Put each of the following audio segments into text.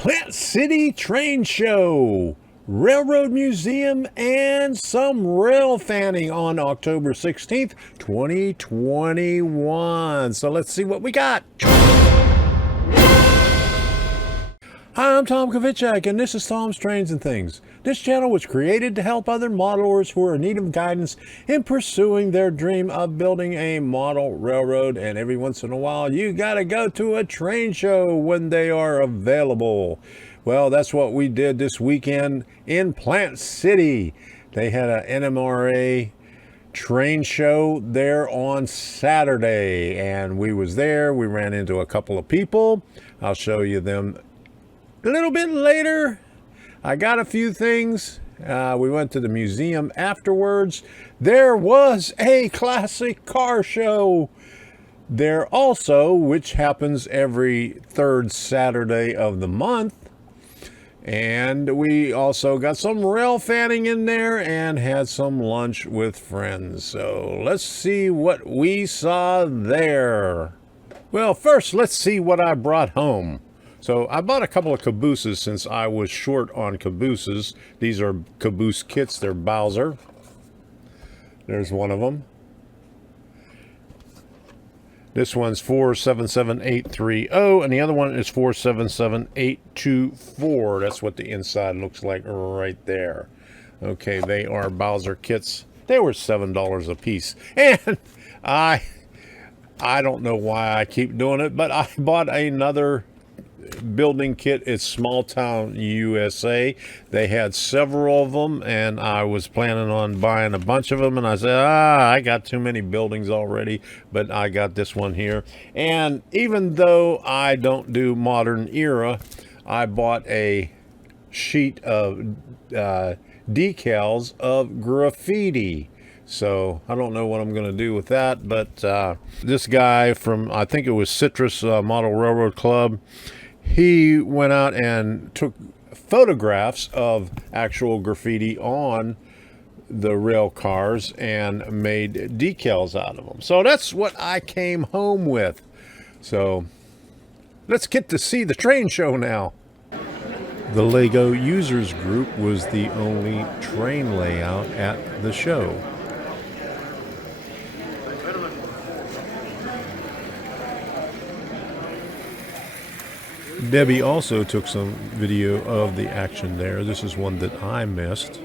Plant City Train Show, Railroad Museum, and some rail fanning on October 16th, 2021. So let's see what we got. Hi, I'm Tom Kovichak, and this is Tom's Trains and Things. This channel was created to help other modelers who are in need of guidance in pursuing their dream of building a model railroad, and every once in a while you gotta go to a train show when they are available. Well, that's what we did this weekend in Plant City. They had an NMRA train show there on Saturday, and we was there. We ran into a couple of people. I'll show you them a little bit later. I got a few things. We went to the museum afterwards. There was a classic car show there also, which happens every third Saturday of the month. And we also got some rail fanning in there and had some lunch with friends. So let's see what we saw there. Well, first, let's see what I brought home. So I bought a couple of cabooses since I was short on cabooses. These are caboose kits. They're Bowser. There's one of them. This one's 477830, and the other one is 477824. That's what the inside looks like right there. Okay, they are Bowser kits. They were $7 a piece. And I don't know why I keep doing it, but I bought another building kit. It's Small Town USA. They had several of them, and I was planning on buying a bunch of them, and I said, I got too many buildings already, but I got this one here. And even though I don't do modern era, I bought a sheet of decals of graffiti. So I don't know what I'm going to do with that, but this guy from, I think it was Citrus Model Railroad Club, he went out and took photographs of actual graffiti on the rail cars and made decals out of them. So that's what I came home with. So let's get to see the train show now. The Lego Users Group was the only train layout at the show. Debbie also took some video of the action there. This is one that I missed.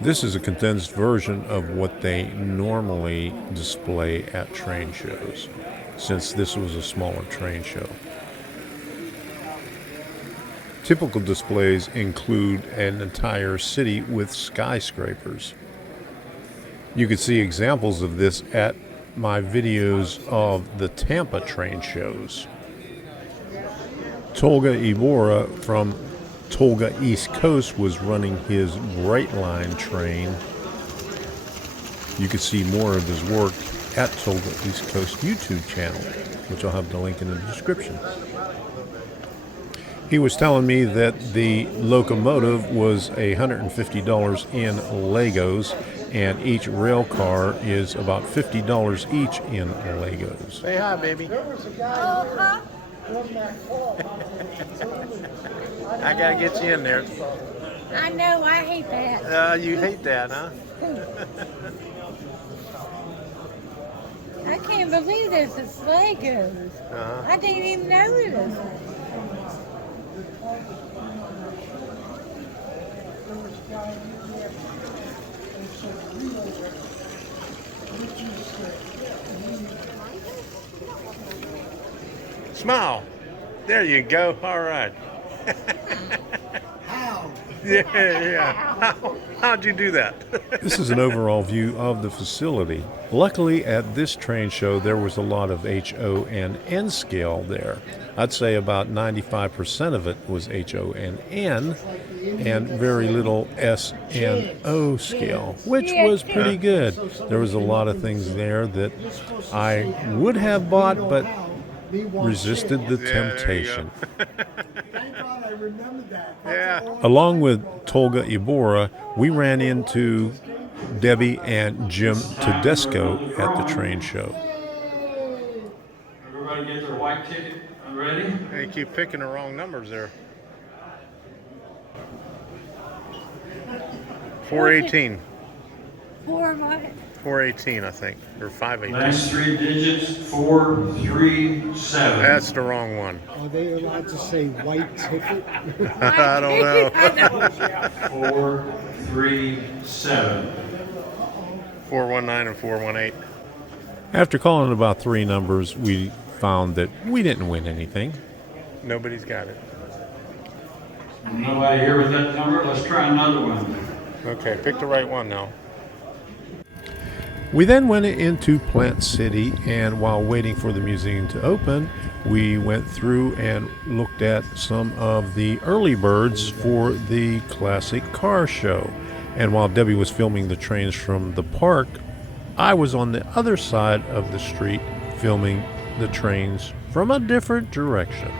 This is a condensed version of what they normally display at train shows, since this was a smaller train show. Typical displays include an entire city with skyscrapers. You can see examples of this at my videos of the Tampa train shows. Tolga Ibora from Tolga East Coast was running his Brightline train. You can see more of his work at Tolga East Coast YouTube channel, which I'll have the link in the description. He was telling me that the locomotive was $150 in Legos, and each rail car is about $50 each in Legos. Say hi, baby. Uh-huh. I gotta get you in there. I know, I hate that. You hate that, huh? I can't believe this is Legos. I didn't even know this. Smile. There you go. All right. How? Yeah. How'd you do that? This is an overall view of the facility. Luckily, at this train show, there was a lot of HO and N scale there. I'd say about 95% of it was HO and N, and very little S and O scale, which was pretty good. There was a lot of things there that I would have bought, but resisted the temptation. Along with Tolga Ibora, we ran into Debbie and Jim Tedesco at the train show. Everybody get their white ticket ready? Thank keep picking the wrong numbers there. 418. 4 what? 418, I think, or 518. Last 3 digits, 437. That's the wrong one. Are they allowed to say white ticket? I don't know. 437. 419 and 418. After calling about 3 numbers, we found that we didn't win anything. Nobody's got it. Nobody here with that number? Let's try another one. Okay, pick the right one now. We then went into Plant City, and while waiting for the museum to open, we went through and looked at some of the early birds for the classic car show. And while Debbie was filming the trains from the park, I was on the other side of the street filming the trains from a different direction.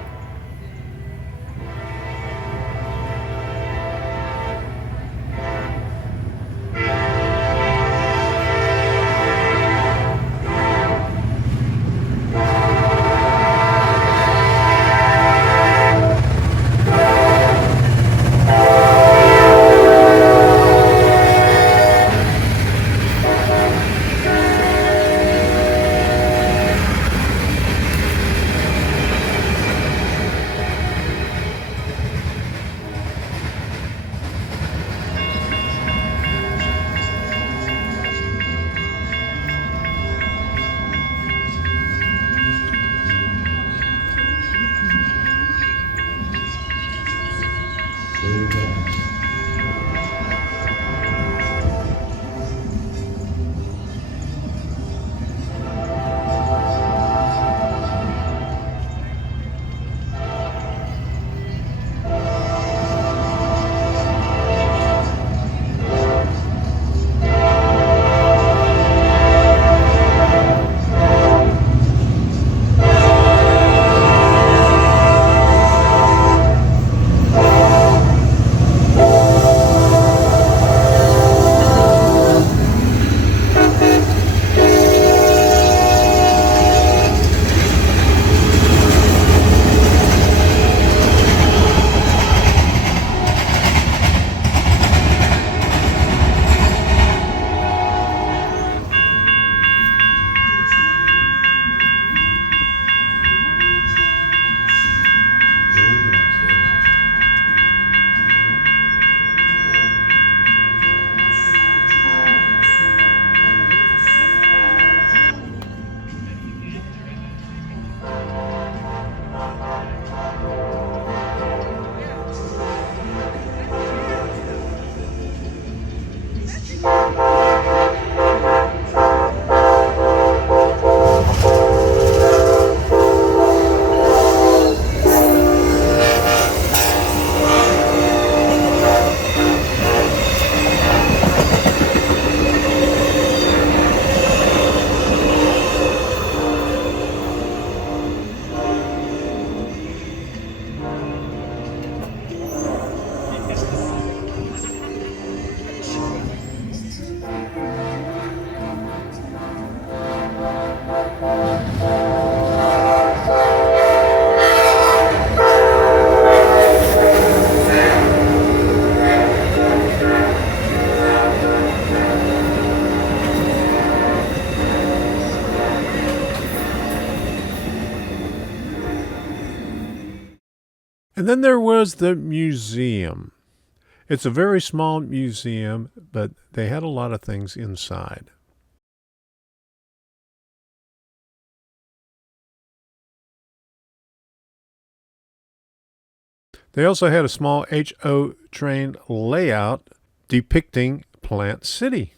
And then there was the museum. It's a very small museum, but they had a lot of things inside. They also had a small HO train layout depicting Plant City.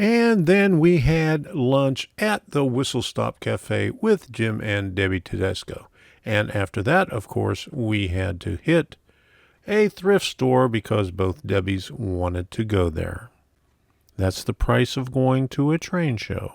And then we had lunch at the Whistle Stop Cafe with Jim and Debbie Tedesco. And after that, of course, we had to hit a thrift store because both Debbies wanted to go there. That's the price of going to a train show.